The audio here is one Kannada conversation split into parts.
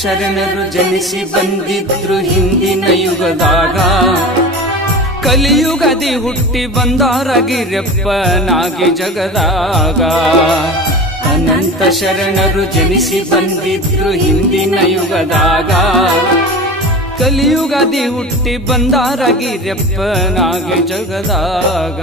ಶರಣರು ಜನಿಸಿ ಬಂದಿದ್ರು ಹಿಂದಿನ ಯುಗದಾಗ. ಕಲಿಯುಗದಿ ಹುಟ್ಟಿ ಬಂದಾರ ಗಿರಿಯಪ್ಪನಾಗಿ ಜಗದಾಗ. ಅನಂತ ಶರಣರು ಜನಿಸಿ ಬಂದಿದ್ರು ಹಿಂದಿನ ಯುಗದಾಗ. ಕಲಿಯುಗದಿ ಹುಟ್ಟಿ ಬಂದಾರ ಗಿರಿಯಪ್ಪನಾಗಿ ಜಗದಾಗ.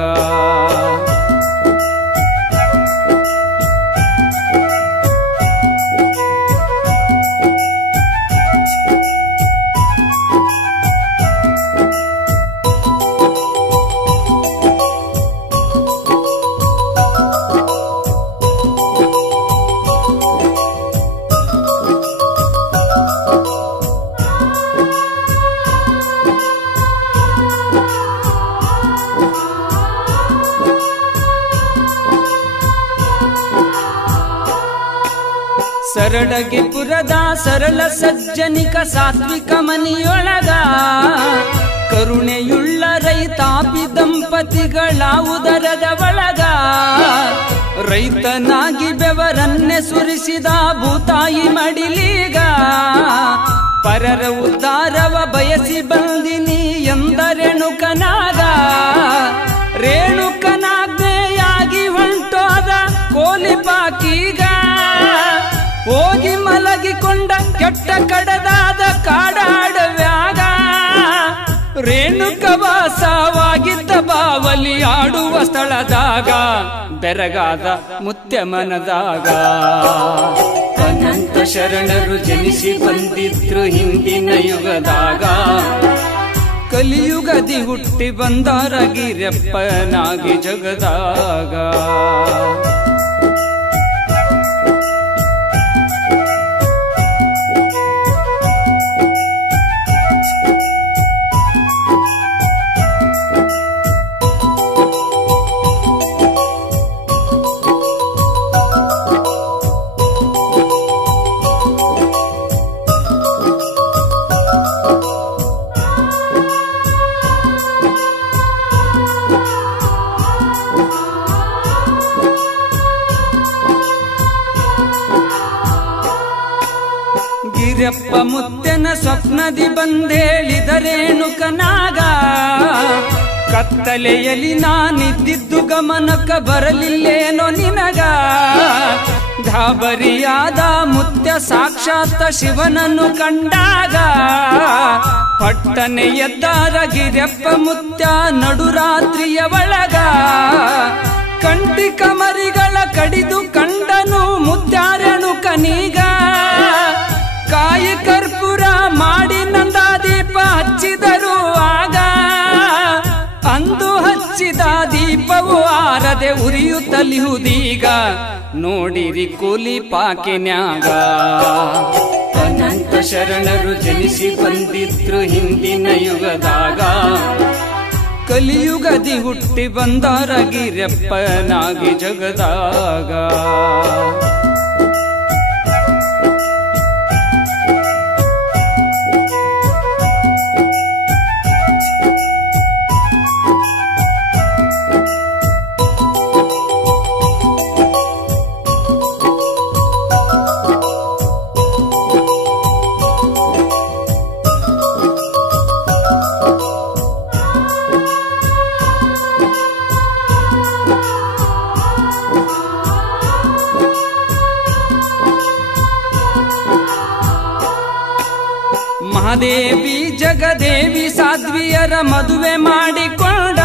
ಸರಳಗಿಪುರದ ಸರಳ ಸಜ್ಜನಿಕ ಸಾತ್ವಿಕ ಮನಿಯೊಳಗ ಕರುಣೆಯುಳ್ಳ ರೈತಾಪಿ ದಂಪತಿಗಳ ಉದರದ ಒಳಗ ರೈತನಾಗಿ ಬೆವರನ್ನೇ ಸುರಿಸಿದ ಭೂತಾಯಿ ಮಡಿಲೀಗ ಪರರ ಉದ್ಧಾರವ ಬಯಸಿ ಬಂದಿನಿ ಎಂದ ರೇಣುಕನಾಗ. ರೇಣುಕನಾಗ್ನೆಯಾಗಿ ಹೊಂಟೋದ ಕೋಲಿಪಾಕೀಗ ಹೋಗಿ ಮಲಗಿಕೊಂಡ ಕೆಟ್ಟ ಕಡದಾದ ಕಾಡಾಡವ್ಯಾಗ. ರೇಣುಕ ವಾಸವಾಗಿದ್ದ ಬಾವಲಿ ಆಡುವ ಸ್ಥಳದಾಗ ಬೆರಗಾದ ಮುತ್ಯ ಮನದಾಗ. ಅನಂತ ಶರಣರು ಜನಿಸಿ ಬಂದಿದ್ರು ಹಿಂದಿನ ಯುಗದಾಗ. ಕಲಿಯುಗದಿ ಹುಟ್ಟಿ ಬಂದಾರ ಗಿರಿಯಪ್ಪನಾಗಿ ಜಗದಾಗ. ಗಿರಿಯಪ್ಪ ಮುತ್ಯನ ಸ್ವಪ್ನದಿ ಬಂದೇಳಿದ ರೇಣುಕನಾಗ. ಕತ್ತಲೆಯಲ್ಲಿ ನಾನಿದ್ದಿದ್ದು ಗಮನಕ್ಕ ಬರಲಿಲ್ಲೇನೋ ನಿನಗ. ಗಾಬರಿಯಾದ ಮುತ್ಯ ಸಾಕ್ಷಾತ್ ಶಿವನನ್ನು ಕಂಡಾಗ ಪಟ್ಟನೆ ಎದ್ದಾರ ಗಿರಿಯಪ್ಪ ಮುತ್ಯ ನಡುರಾತ್ರಿಯ ಒಳಗ. ಕಂಟಿ ಕಮರಿಗಳ ಕಡಿದು ಕಂಡನು ಮುತ್ಯ ರೇಣುಕನೀಗ. ಕಾಯಿ ಕರ್ಪೂರ ಮಾಡಿ ನಂದ ದೀಪ ಹಚ್ಚಿದರು ಆಗ. ಅಂದು ಹಚ್ಚಿದ ದೀಪವು ಆರದೆ ಉರಿಯುತ್ತಲಿಹುದೀಗ ನೋಡಿರಿ ಕೂಲಿ ಪಾಕಿನ್ಯಾಗ. ಅನಂತ ಶರಣರು ಜನಿಸಿ ಬಂದಿದ್ರು ಹಿಂದಿನ ಯುಗದಾಗ. ಕಲಿಯುಗದಿ ಹುಟ್ಟಿ ಬಂದಾರ ಗಿರಿಯಪ್ಪನಾಗಿ ಜಗದಾಗ. ಮಹಾದೇವಿ ಜಗದೇವಿ ಸಾಧ್ವಿಯರ ಮದುವೆ ಮಾಡಿಕೊಂಡ.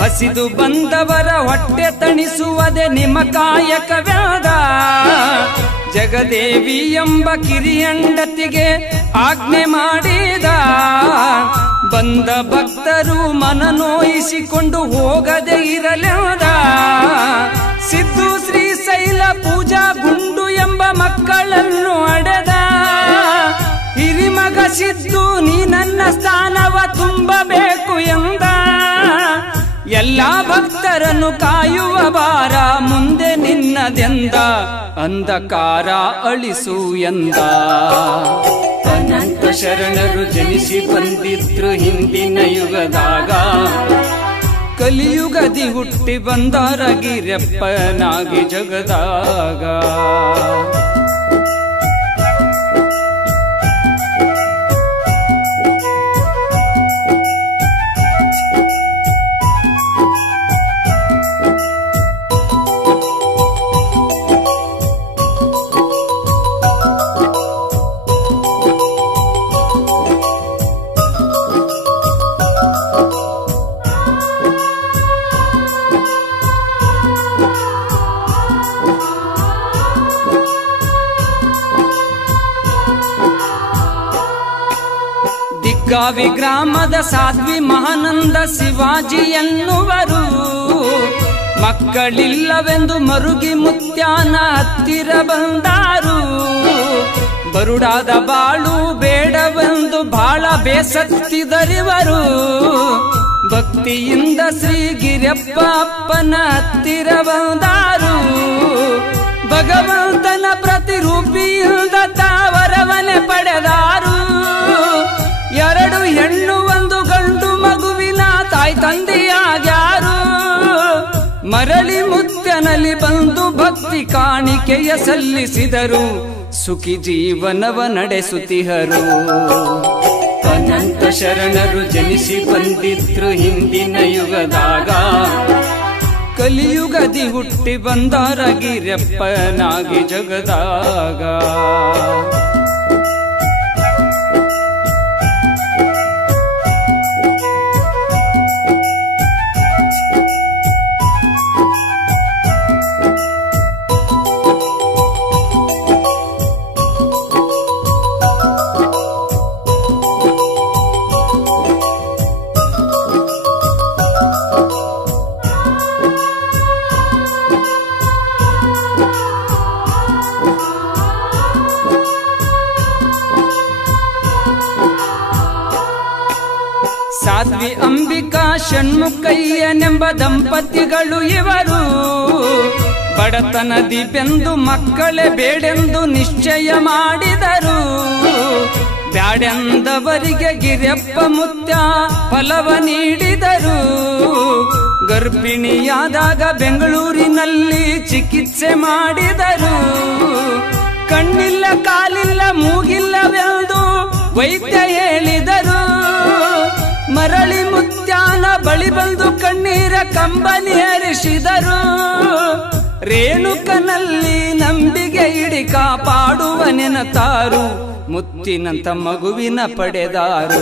ಹಸಿದು ಬಂದವರ ಹೊಟ್ಟೆ ತಣಿಸುವುದೇ ನಿಮ್ಮ ಕಾಯಕವ್ಯಾದ. ಜಗದೇವಿ ಎಂಬ ಕಿರಿಯಂಡತಿಗೆ ಆಜ್ಞೆ ಮಾಡಿದ. ಬಂದ ಭಕ್ತರು ಮನ ನೋಯಿಸಿಕೊಂಡು ಹೋಗದೆ ಇರಲೆಂದ. ಸಿದ್ದು ಶ್ರೀಶೈಲ ಪೂಜಾ ಗುಂಡು ಎಂಬ ಮಕ್ಕಳನ್ನು ಅಡೆದ. ಹಿರಿಮಗ ಸಿದ್ದು ನೀ ನನ್ನ ಸ್ಥಾನವ ತುಂಬಬೇಕು ಎಂದ. ಎಲ್ಲಾ ಭಕ್ತರನ್ನು ಕಾಯುವ ಭಾರ ಮುಂದೆ ನಿನ್ನದೆಂದ. ಅಂಧಕಾರ ಅಳಿಸು ಎಂದ. ಅನಂತ ಶರಣರು ಜನಿಸಿ ಬಂದಿದ್ರು ಹಿಂದಿನ ಯುಗದಾಗ. ಕಲಿಯುಗದಿ ಹುಟ್ಟಿ ಬಂದಾರ ಗಿರಿಯಪ್ಪನಾಗಿ ಜಗದಾಗ. ಗಾವಿ ಗ್ರಾಮದ ಸಾಧ್ವಿ ಮಹಾನಂದ ಶಿವಾಜಿ ಎನ್ನುವರು ಮಕ್ಕಳಿಲ್ಲವೆಂದು ಮರುಗಿ ಮುತ್ಯಾನ ಹತ್ತಿರ ಬಂದಾರು. ಬರುಡಾದ ಬಾಳು ಬೇಡವೆಂದು ಬಾಳ ಬೇಸತ್ತಿದರಿವರು. ಭಕ್ತಿಯಿಂದ ಶ್ರೀಗಿರಿಯಪ್ಪ ಅಪ್ಪನ ಹತ್ತಿರ ಬಂದಾರು. ಭಗವಂತನ ಪ್ರತಿರೂಪಿಯಿಂದ ತಾವರವನೆ ಪಡೆದಾರು. 2 ಹೆಣ್ಣು 1 ಗಂಡು ಮಗುವಿನ ತಾಯಿ ತಂದೆಯಾಗ್ಯಾರು. ಮರಳಿ ಮುತ್ಯನಲ್ಲಿ ಬಂದು ಭಕ್ತಿ ಕಾಣಿಕೆಯ ಸಲ್ಲಿಸಿದರು. ಸುಖಿ ಜೀವನವ ನಡೆಸುತ್ತಿಹರು. ಅನಂತ ಶರಣರು ಜನಿಸಿ ಬಂದಿದ್ರು ಹಿಂದಿನ ಯುಗದಾಗ. ಕಲಿಯುಗದಿ ಹುಟ್ಟಿ ಬಂದಾರ ಗಿರಿಯಪ್ಪನಾಗಿ ಜಗದಾಗ. ಸಾಧ್ವಿ ಅಂಬಿಕಾ ಷಣ್ಮುಖಯ್ಯನೆಂಬ ದಂಪತಿಗಳು ಇವರು. ಬಡತನದಿ ಬೆಂದು ಮಕ್ಕಳೇ ಬೇಡೆಂದು ನಿಶ್ಚಯ ಮಾಡಿದರು. ಬ್ಯಾಡೆಂದವರಿಗೆ ಗಿರಿಯಪ್ಪ ಮುತ್ಯ ಫಲವ ನೀಡಿದರು. ಗರ್ಭಿಣಿಯಾದಾಗ ಬೆಂಗಳೂರಿನಲ್ಲಿ ಚಿಕಿತ್ಸೆ ಮಾಡಿದರು. ಕಣ್ಣಿಲ್ಲ ಕಾಲಿಲ್ಲ ಮೂಗಿಲ್ಲವೆಂದು ವೈದ್ಯ ಹೇಳಿದರು. ಮರಳಿ ಮುತ್ಯಾನ ಬಳಿ ಬಂದು ಕಣ್ಣೀರ ಕಂಬನಿ ಹರಿಸಿದರು. ರೇಣುಕನಲ್ಲಿ ನಂಬಿಕೆ ಇಡಿ ಕಾಪಾಡುವ ನೆನತಾರು. ಮುತ್ತಿನಂತ ಮಗುವಿನ ಪಡೆದಾರು.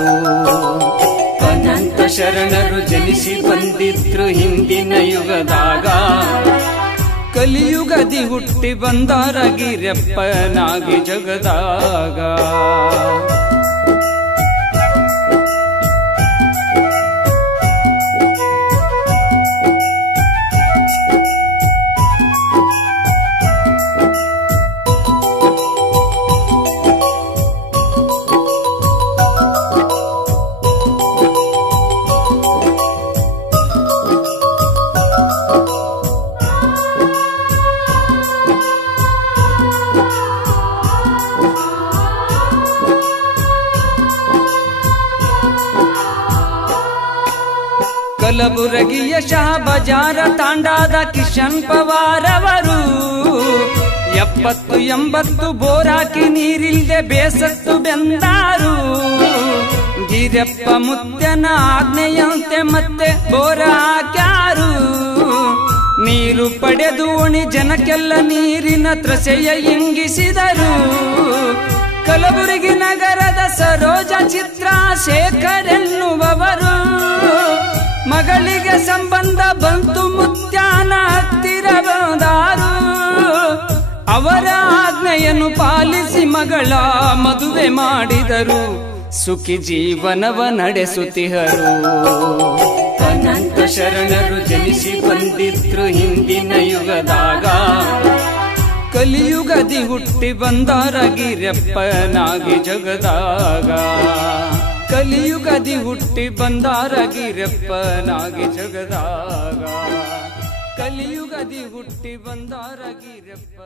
ಅನಂತ ಶರಣರು ಜನಿಸಿ ಬಂದಿದ್ರು ಹಿಂದಿನ ಯುಗದಾಗ. ಕಲಿಯುಗದಿ ಹುಟ್ಟಿ ಬಂದಾರ ಗಿರಿಯಪ್ಪನಾಗಿ ಜಗದಾಗ. ಕಲಬುರಗಿಯ ಶಹಬಜಾರ ತಾಂಡಾದ ಕಿಶನ್ ಪವಾರವರು 70-80 ಬೋರಾಕಿ ನೀರಿಲ್ದೆ ಬೇಸತ್ತು ಬೆಂದಾರು. ಗಿರಿಯಪ್ಪ ಮುತ್ಯನ ಆಜ್ಞೆಯಂತೆ ಮತ್ತೆ ಬೋರ ಹಾಕ್ಯಾರು. ನೀರು ಪಡೆದು ಉಣಿ ಜನಕ್ಕೆಲ್ಲ ನೀರಿನ ತ್ರಸೆಯ ಇಂಗಿಸಿದರು. ಕಲಬುರಗಿ ನಗರದ ಸರೋಜ ಚಿತ್ರ ಶೇಖರ್ ಎನ್ನುವವರು ಮಗಳಿಗೆ ಸಂಬಂಧ ಬಂತು ಮುತ್ಯಾನ ಹತ್ತಿರ ಬಂದಾರು. ಅವರ ಆಜ್ಞೆಯನ್ನು ಪಾಲಿಸಿ ಮಗಳ ಮದುವೆ ಮಾಡಿದರು. ಸುಖಿ ಜೀವನವ ನಡೆಸುತ್ತಿಹರು. ಅನಂತ ಶರಣರು ಜನಿಸಿ ಬಂದಿದ್ರು ಹಿಂದಿನ ಯುಗದಾಗ. ಕಲಿಯುಗದಿ ಹುಟ್ಟಿ ಬಂದಾರ ಗಿರಿಯಪ್ಪನಾಗಿ ಜಗದಾಗ. ಕಲಿಯುಗದಿ ಹುಟ್ಟಿ ಬಂದಾರ ಗಿರಿಯಪ್ಪನಾಗಿ ಜಗದಾಗ. ಕಲಿಯುಗದಿ ಹುಟ್ಟಿ ಬಂದಾರ ಗಿರಿಯಪ್ಪ.